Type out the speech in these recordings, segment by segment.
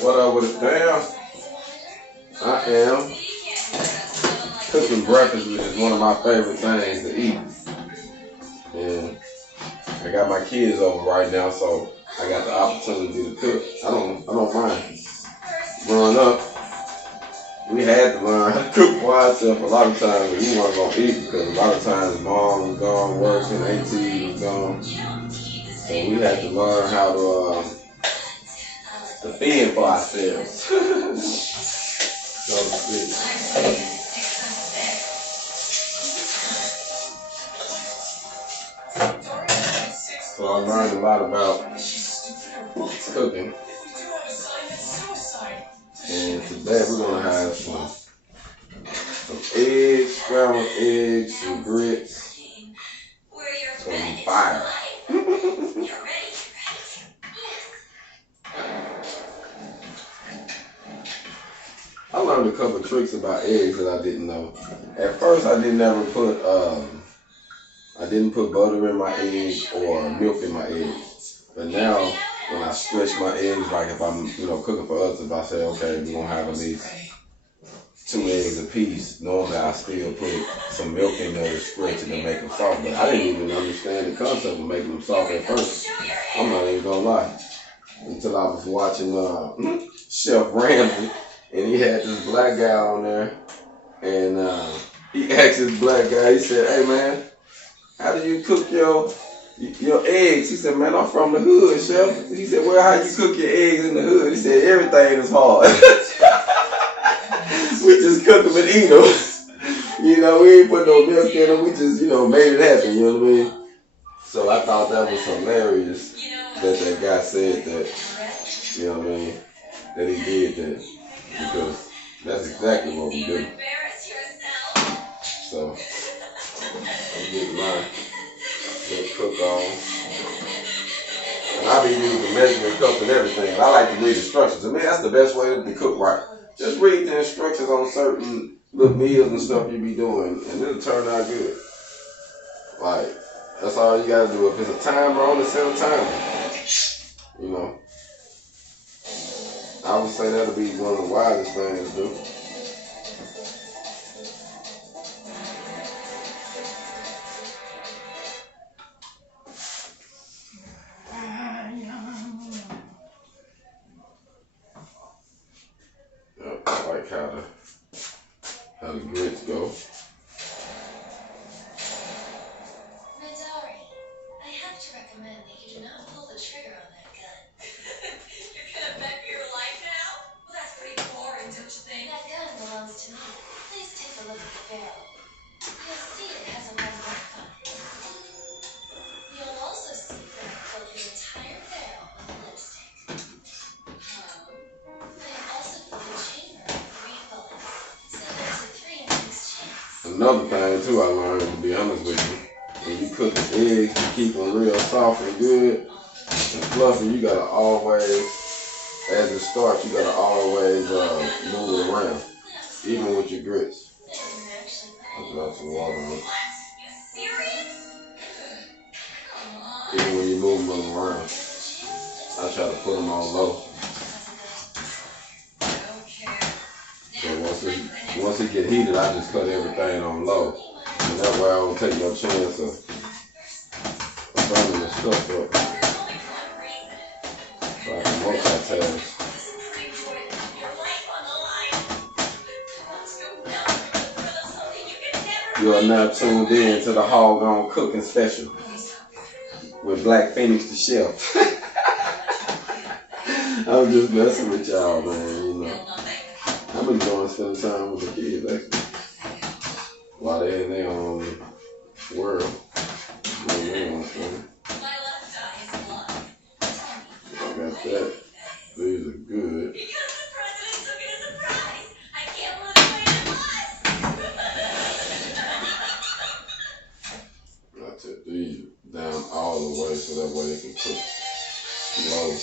What up with it? Damn, I am cooking breakfast, which is one of my favorite things to eat. And I got my kids over right now, so I got the opportunity to cook. I don't mind. Growing up, we had to learn how to cook for ourselves a lot of times, but we weren't gonna eat because a lot of times mom was gone working, auntie was gone, so we had to learn how to fend for ourselves, so to speak. So I learned a lot about cooking, and today we're gonna have some eggs, scrambled eggs, some grits, some fire. I learned a couple of tricks about eggs that I didn't know. At first, I didn't put butter in my eggs or milk in my eggs. But now, when I stretch my eggs, like if I'm cooking for us, if I say okay, we're gonna have at least 2 eggs a piece, normally I still put some milk in there to stretch it and make them soft. But I didn't even understand the concept of making them soft at first. I'm not even gonna lie. Until I was watching Chef Ramsay, and he had this black guy on there, and he asked this black guy, he said, "Hey man, how do you cook your eggs?" He said, "Man, I'm from the hood, chef." He said, "Well, how you cook your eggs in the hood?" He said, "Everything is hard. We just cook them and eat them. We ain't put no milk in them. We just, made it happen. You know what I mean?" So I thought that was hilarious that guy said that. You know what I mean? That he did that, because that's exactly what we do. So I'm getting my little cook on. And I be using measuring cups and everything. I like to read instructions. To me, that's the best way to cook right. Just read the instructions on certain little meals and stuff you be doing, and it'll turn out good. Like, that's all you gotta do. If it's a timer on it, set a timer. I would say that'll be one of the wisest things to do. Yep, I like how the grits go. I have to recommend that you do not pull the trigger on that gun. You're gonna bet for your life now? Well, that's pretty boring, don't you think? That gun belongs to me. Please take a look at the barrel. You'll see it has a watermark on it. You'll also see that I filled the entire barrel with lipstick. I have also filled the chamber with 3 bullets. So there's a 3 in 6 chance. Another thing too I learned, to be honest with you, when you cook the eggs, to keep them real soft and good and fluffy, you gotta always, as it starts, you gotta always move it around, even with your grits. I'll drop some water on it. Even when you move them around, I try to put them on low. So once it get heated, I just cut everything on low. And that way I don't take no chance of burning the stuff up. So I can multitask. You are now tuned in to the Hog On Cooking Special with Black Feniks the Chef. I'm just messing with y'all, man, I'm enjoying spending time with the kids, actually. While they're in their own world. I got that. These are good. I took these down all the way so that way they can cook slow.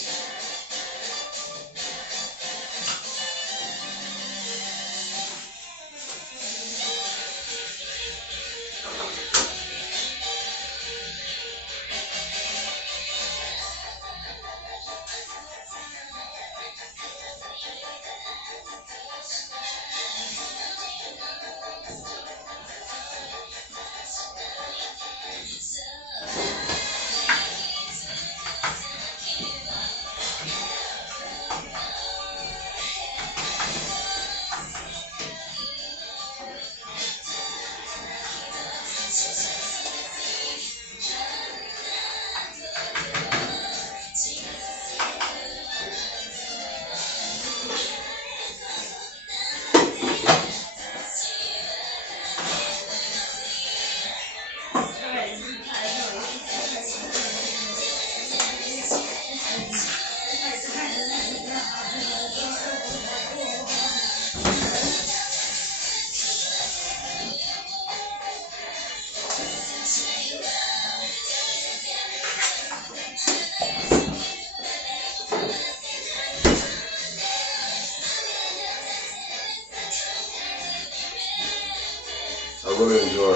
really enjoy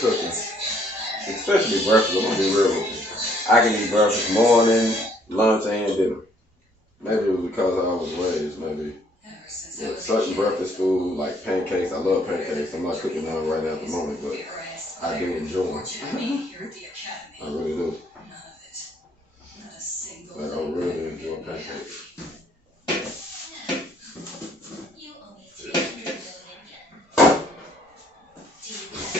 cooking, especially breakfast. I'm gonna be real with you. I can eat breakfast morning, lunch, and dinner. Maybe it was because I was raised, maybe. With certain breakfast food, like pancakes. I love pancakes. I'm not cooking none right now at the moment, but I do enjoy them. I really do. Like, I really enjoy pancakes. You owe me 300 million yen. Do you have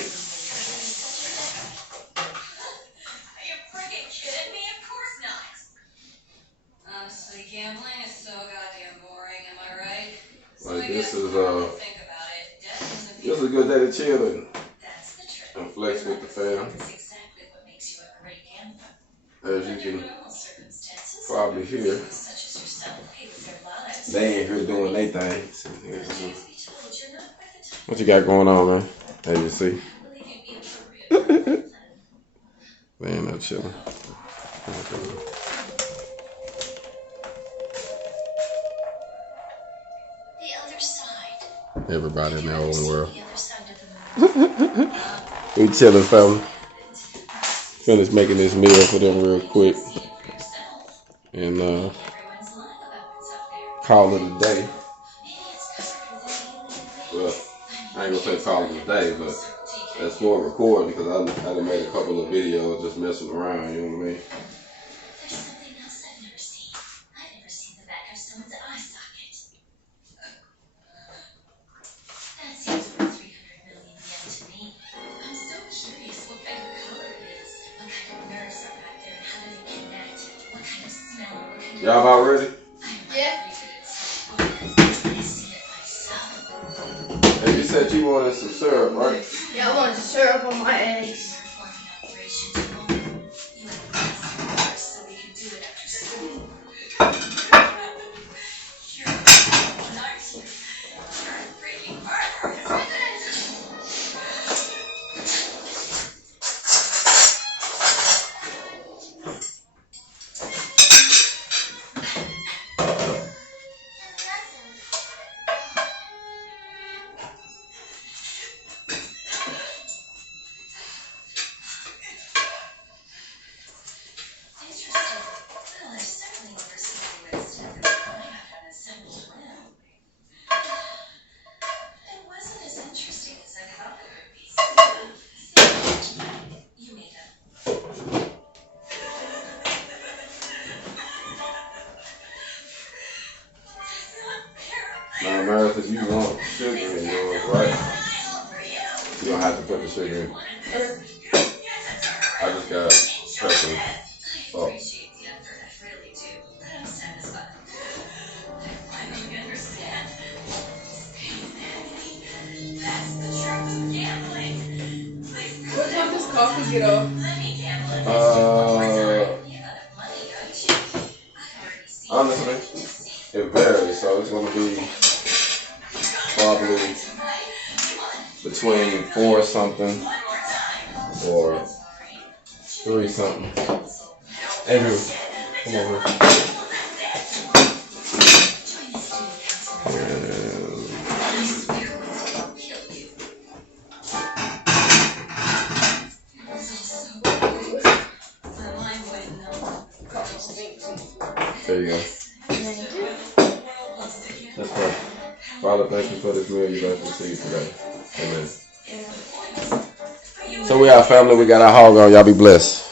Are you freaking kidding me? Of course not. Honestly, gambling is so goddamn boring, am I right? Like this is a good day to chill and flex with the fam. That's exactly what makes you a great gambler. As you can probably hear, they ain't here doing their thing. What you got going on, man? As you see. They ain't no chilling. The other side. Everybody in their own world. We chilling, family. Finish making this meal for them real quick. And call it a day. Well, I ain't gonna say call it a day, but that's more recording because I done made a couple of videos just messing around, you know what I mean? There's something else I've never seen. I've never seen the back of someone's eye socket. That seems worth 300 million yen to me. I'm so curious what kind of color it is, what kind of nerves are back there, and how do they connect? What kind of smell? What kind of Y'all about ready? yeah. And you said you wanted some syrup, right? Yeah, I wanted syrup on my eggs. Now, America, you want sugar in yours, right? You don't have to put the sugar in. I just got pepper. Oh. What time does coffee get off? Honestly, it varies, so it's gonna be probably between 4 something or 3 something. Andrew, come over. There you go. Let's pray. Father, thank you for this meal you let us receive today. Amen. So we our family. We got our hog on. Y'all be blessed.